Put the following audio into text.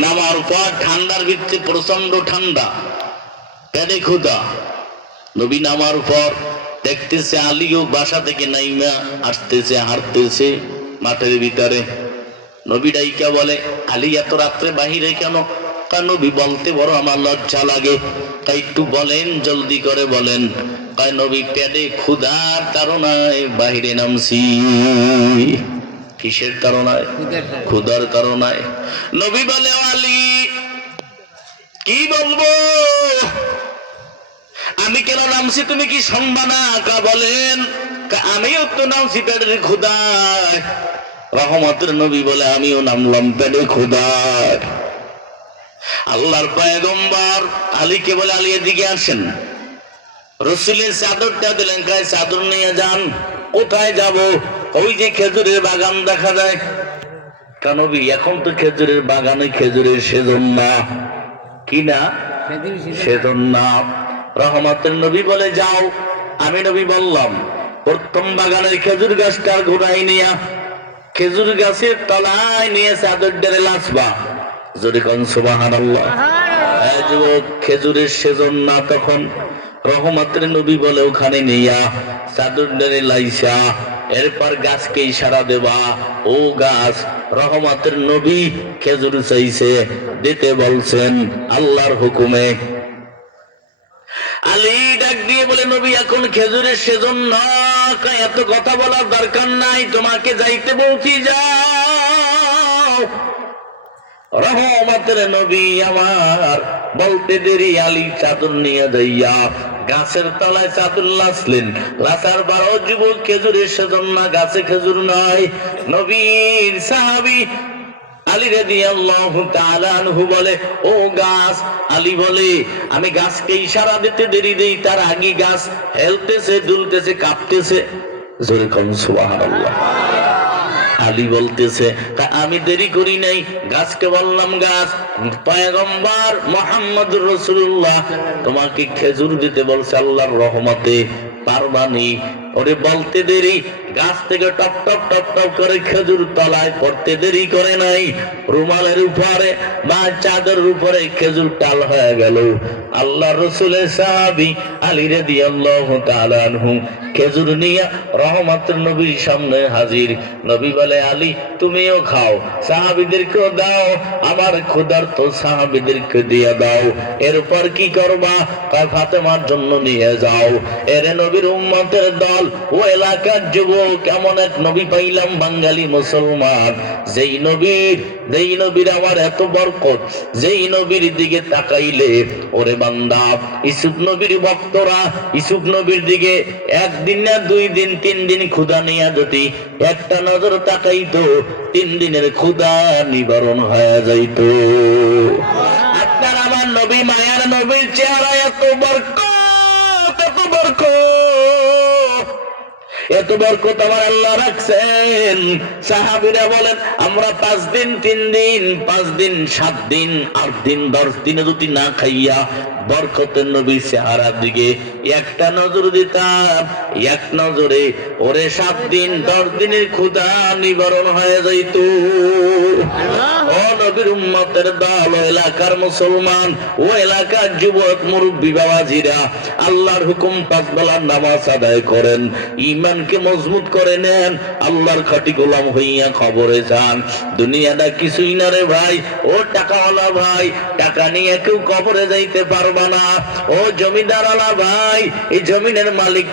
নামার পর ঠান্ডার ভিতরে প্রচন্ড ঠান্ডা, পেটে ক্ষুধা। নবী নামার পর দেখতেছে আলীও বাসা থেকে নাইমা আসতেছে, হাঁটতেছে মাঠের ভিতরে। নবী ডাইকা বলে, আলী এত রাত্রে বাহিরে কেন? নবী বলতে বড় আমার লজ্জা লাগে। তাই একটু বলেন, জলদি করে বলেন। কয় নবী পেটে ক্ষুধার তাড়নায় বাহিরে নামছি। কিসের তাড়নায়? ক্ষুধার তাড়নায়। নবী বলে, আলী কি বলবো, আমি কেন নামছি তুমি কি শুনবা না? বলেন। আমিও তো নামছি পেটের ক্ষুধায়। রহমতের নবী বলে, আমিও নামলাম পেটে ক্ষুধায়। আল্লাহর পয়গম্বর আলীকে বলে, আলী এদিকে আসেন। রসুলের চাদরটা দিলেন, কায় চাদর নিয়ে যান। কোথায় যাব? ওই যে খেজুরের বাগান দেখা যায়। নবী এখন তো খেজুরের বাগানে খেজুরের সেজন না, কি না সেজন না। রহমতের নবী বলে, যাও। আমি নবী বললাম, প্রথম বাগানের খেজুর গাছটার গোড়ায় নিয়া খেজুর গাছের তলায় নিয়ে চাদর ডেরে লাসবা। যদি কোন সুবহানাল্লাহ। যুবক, খেজুরের সেজন না তখন। রহমতের নবী বলে, ওখানে নিয়া চাদর ডেরে লাইসা এরপর গাছকে ইশারা দেবা, ও গাছ। রহমতের নবী খেজুর চাইছে, দিতে বলছেন আল্লাহর হুকুমে। আলী ডাক দিয়ে বলে, নবী এখন খেজুরের সেজন না, এত কথা বলার দরকার নাই, তোমাকে যাইতে বলছি, যাও। রহমতের নবী আমার বলতে দেরি, আলী চাদর নিয়ে যাইয়া গাছের তলায় চাদর লাসলেন। লাসার 12 যুবক, খেজুরের সেজন না, গাছে খেজুর নাই। নবীর সাহাবী আলী রাদিয়াল্লাহু তাআলা আনহু বলে, ও গাছ। আলী বলে, আমি গাছকে ইশারা দিতে দেরি দেই, তার আগে গাছ হেলতেছে, দুলতেছে, কাঁপতেছে। জোরে কোন সুবহানাল্লাহ। আলী বলতেছে, আমি দেরি করি নাই, গাছকে বললাম, গাছ পয়গম্বর মুহাম্মদুর রাসূলুল্লাহ তোমাকে খেজুর দিতে বলছে আল্লাহর রহমতে, পারবানি। ওরে বলতে দেরি, গাছ থেকে টপ টপ টপ টপ করে খেজুর তলায় পড়তে দেরি করে নাই। রুমালের উপরে বা চাদরের উপরে খেজুর টাল হয়ে গেল। আল্লাহ রসুলের সাহাবী আলী রাদিয়াল্লাহু তাআলা আনহু খেজুর নিয়ে রহমতের নবীর সামনে হাজির। নবী বলে, আলী তুমিও খাও, সাহাবীদেরকেও দাও, আমার ক্ষুধার্ত সাহাবীদেরকে দিয়ে দাও। এরপর কি করবা? ফাতেমার জন্য নিয়ে যাও। এর নবীর উম্মতের দল, ও এলাকার যুবক, এমন এক নবী পাইলাম বাঙালি মুসলমান, যেই নবীর আমার এত বরকত, যেই নবীর দিকে তাকাইলে ওরে বান্দা, ইউসুফ নবীর ভক্তরা ইউসুফ নবীর দিকে একদিন না 2 দিন 3 দিন ক্ষুধা নিয়ে যদি একটা নজর তাকাইতো, 3 দিনের ক্ষুধা নিবারণ হয়ে যাইত। আপনার আমার নবী, মায়ার নবীর চেহারা এত বরকত, এত বরকত, এত বরকত আমার আল্লাহ রাখছেন। সাহাবীরা বলেন, আমরা 5 দিন 3 দিন 5 দিন 7 দিন 8 দিন 10 দিনে যদি না খাইয়া বরকতের নবীর চেহারার দিকে একটা নজর দিতাম, এক নজরে ওরে 7 দিন 10 দিনের ক্ষুধা নিবারণ হয়ে যাইত। ও নবীর উম্মতের দল, ও এলাকার মুসলমান, ও এলাকার যুবক মুরব্বী বাবাজিরা, আল্লাহর হুকুম 5 বেলার নামাজ আদায় করেন, ঈমানকে মজবুত করে নেন, আল্লাহর খাঁটি গোলাম হইয়া খবরে যান। দুনিয়াটা কিছুই না রে ভাই। ও টাকাওয়ালা ভাই, টাকা নিয়ে কেউ কবরে যাইতে পারবা না। ও জমিদারওয়ালা ভাই, এই জমিনের মালিক